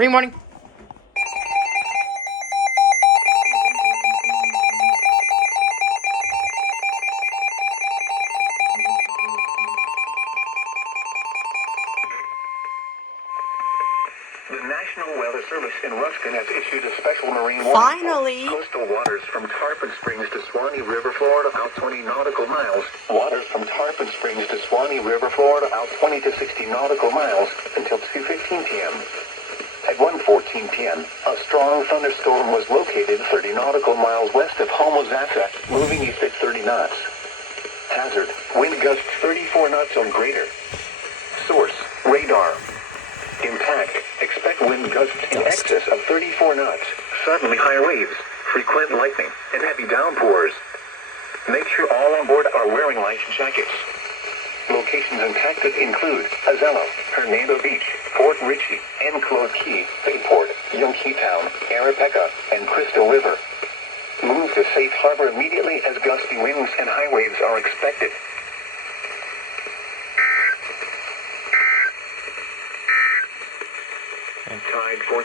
Ring warning. The National Weather Service in Ruskin has issued a special marine warning. Finally. Coastal waters from Tarpon Springs to Swanee River, Florida, out 20 nautical miles. Waters from Tarpon Springs to Swanee River, Florida, out 20 to 60 nautical miles until 2:15 p.m. At 1:14 p.m., a strong thunderstorm was located 30 nautical miles west of Homosassa, moving east at 30 knots. Hazard, wind gusts 34 knots or greater. Source, radar. Impact, expect wind gusts in excess of 34 knots, suddenly high waves, frequent lightning, and heavy downpours. Make sure all on board are wearing life jackets. Locations impacted include Azelo, Hernando Beach, Fort Ritchie, Enclosed Key, Bayport, Youngstown, Arapaca, and Crystal River. Move to safe harbor immediately as gusty winds and high waves are expected. Tide for